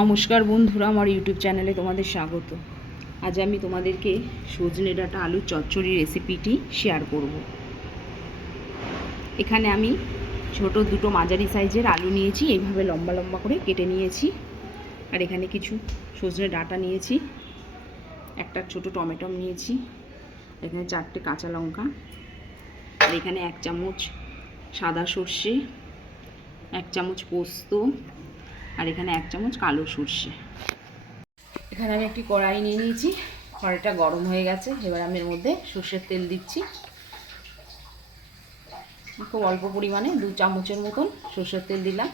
নমস্কার বন্ধুরা, আমার ইউটিউব চ্যানেলে তোমাদের স্বাগত। আজ আমি তোমাদেরকে সজনে ডাঁটা আলুর চচ্চড়ি রেসিপিটি শেয়ার করব। এখানে আমি ছোট দুটো মাঝারি সাইজের আলু নিয়েছি, এইভাবে লম্বা লম্বা করে কেটে নিয়েছি। আর এখানে কিছু সজনে ডাঁটা নিয়েছি, একটা ছোট টমেটো নিয়েছি, এখানে চারটে কাঁচা লঙ্কা, আর এখানে এক চামচ সাদা সর্ষে, এক চামচ পোস্ত আর এখানে এক চামচ কালো সর্ষে। এখানে আমি একটি কড়াই নিয়ে নিয়েছি। কড়াইটা গরম হয়ে গেছে। এবার আমি এর মধ্যে সর্ষের তেল দিচ্ছি। খুব অল্প পরিমাণে, দু চামচের মতন সর্ষের তেল দিলাম।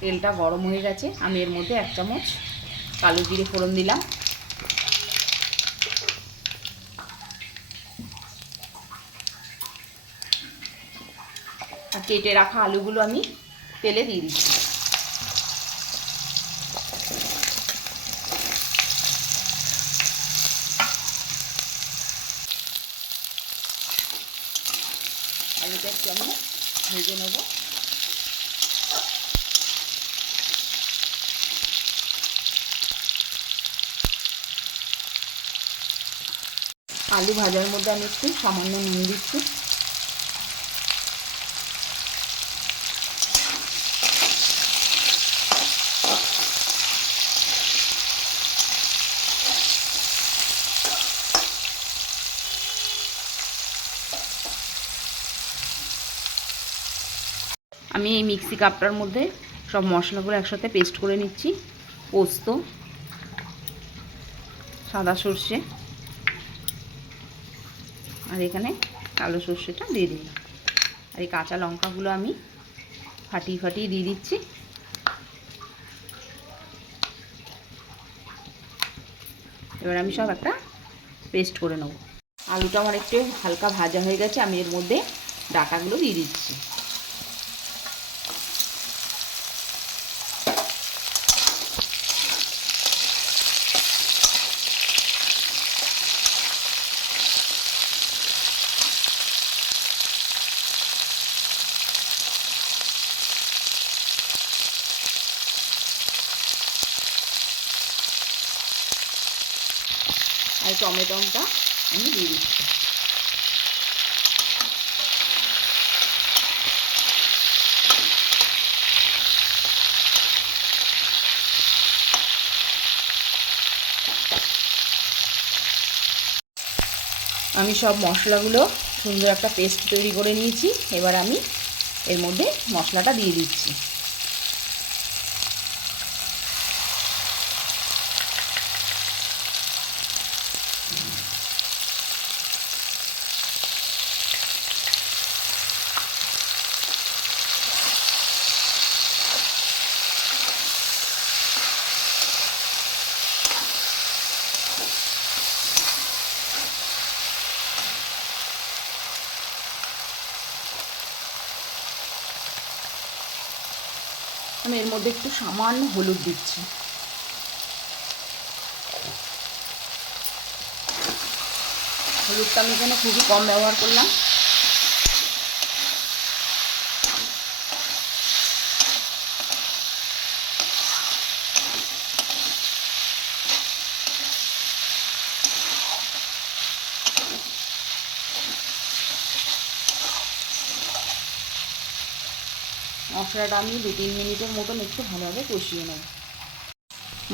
তেলটা গরম হয়ে গেছে। আমি এর মধ্যে এক চামচ কালো জিরে ফোড়ন দিলাম। কেটে রাখা আলুগুলো আমি তেলে দিয়ে দিচ্ছি। আলুটা ভেজে নেব। আলু ভাজার মধ্যে আমি একটু সামান্য নুন দিচ্ছি। আমি এই মিক্সি কাপটার মধ্যে সব মশলাগুলো একসাথে পেস্ট করে নিচ্ছি। পোস্ত, সাদা সর্ষে, আর এখানে কালো সর্ষেটা দিয়ে দিলাম। আর এই কাঁচা লঙ্কাগুলো আমি ফাটিয়ে ফাটিয়ে দিয়ে দিচ্ছি। এবার আমি সব একটা পেস্ট করে নেব। আলুটা আমার একটু হালকা ভাজা হয়ে গেছে, আমি এর মধ্যে ডাটাগুলো দিয়ে দিচ্ছি। আর টমেটোটা আমি দিয়ে দিচ্ছি। আমি সব মশলাগুলো সুন্দর একটা পেস্ট তৈরি করে নিয়েছি। এবার আমি এর মধ্যে মশলাটা দিয়ে দিচ্ছি। আমি এর মধ্যে একটু সামান্য হলুদ দিচ্ছি। হলুদটা আমি এখানে খুবই কম ব্যবহার করলাম। মশলাটা আমি দু তিন মিনিটের মতন একটু ভালোভাবে কষিয়ে নেব।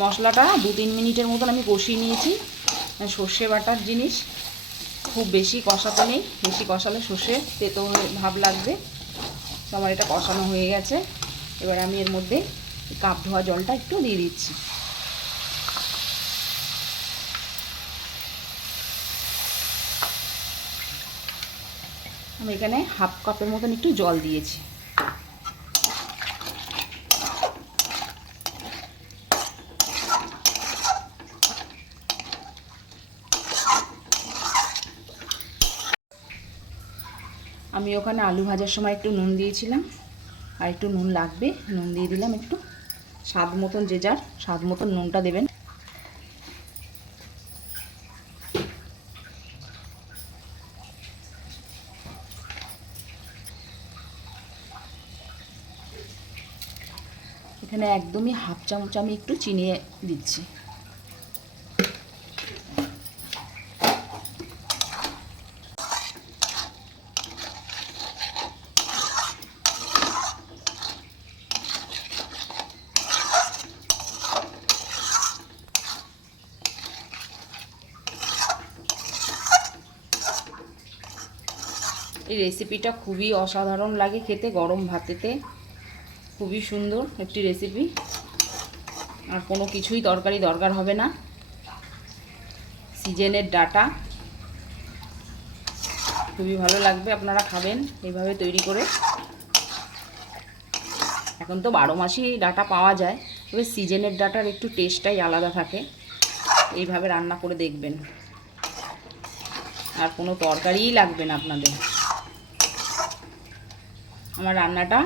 মশলাটা দু তিন মিনিটের মতন আমি কষিয়ে নিয়েছি। সর্ষে বাটার জিনিস খুব বেশি কষাতে নেই। বেশি কষালে সর্ষে তেতো ভাব লাগবে। তো আমার এটা কষানো হয়ে গেছে। এবার আমি এর মধ্যে কাপ ধোয়া জলটা একটু দিয়ে দিচ্ছি। আমি এখানে হাফ কাপের মতন একটু জল দিয়েছি। আমি ওখানে আলু ভাজার সময় একটু নুন দিয়েছিলাম, আর একটু নুন লাগবে, নুন দিয়ে দিলাম একটু। স্বাদ মতন যে যার, স্বাদ মতন নুনটা দেবেন। এখানে একদমই হাফ চামচ আমি একটু চিনি দিচ্ছি। এই রেসিপিটা খুবই অসাধারণ লাগে খেতে, গরম ভাতেতে। খুবই সুন্দর একটি রেসিপি আর কোনো কিছুই তরকারি দরকার হবে না। সিজনের ডাটা। খুবই ভালো লাগবে, আপনারা খাবেন এইভাবে তৈরি করে। এখন তো বারো মাসই ডাটা পাওয়া যায়, তবে সিজনের ডাটার একটু টেস্টটাই আলাদা থাকে। এইভাবে রান্না করে দেখবেন। আর কোনো তরকারিই লাগবে না আপনাদের। আমার রান্নাটা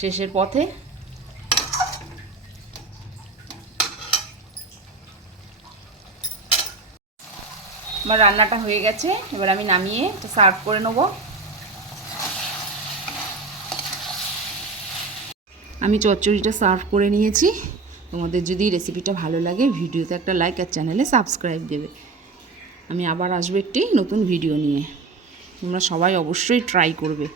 শেষের পথে। আমার রান্নাটা হয়ে গেছে, এবার আমি নামিয়ে সার্ভ করে নেব। আমি চচ্চড়িটা সার্ভ করে নিয়েছি। তোমাদের যদি রেসিপিটা ভালো লাগে, ভিডিওতে একটা লাইক আর চ্যানেলে সাবস্ক্রাইব দেবে। আমি আবার আসব একটি নতুন ভিডিও নিয়ে। তোমরা সবাই অবশ্যই ট্রাই করবে।